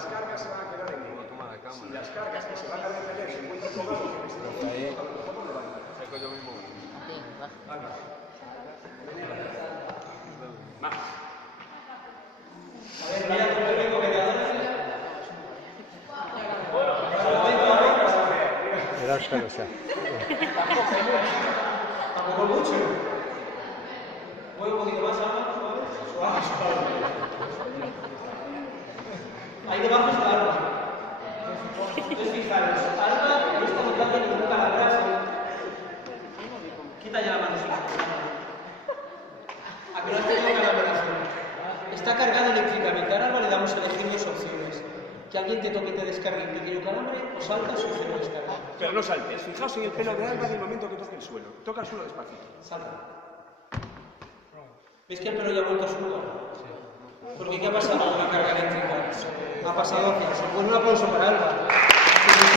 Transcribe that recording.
las cargas se van a quedar en él. Si las cargas que se van a repeler se encuentran con algo que se a lo mejor no le van a dar. Yo mismo. Alba. Más. A ver, mira tu público que te adora. Tampoco mucho. Voy un poquito más, Alba, suave. Ahí debajo está Alba. Entonces fijaros, Alba no está notando ningún calabrazo. Quita ya la mano, sí. ¿A que no has tenido calabrazo? Está cargado eléctricamente. Ahora a Alba le damos a elegir dos opciones. Que alguien te toque y te descargue un pequeño calambre o saltas o cero descarga. Pero no saltes. Fijaos en el pelo de Alba en el momento que toque el suelo. Toca el suelo despacito. Salta. ¿Ves que el pelo ya ha vuelto a su lugar? Porque ¿qué ha pasado con la carga eléctrica? Ha pasado hacia... Pues un aplauso para Alba.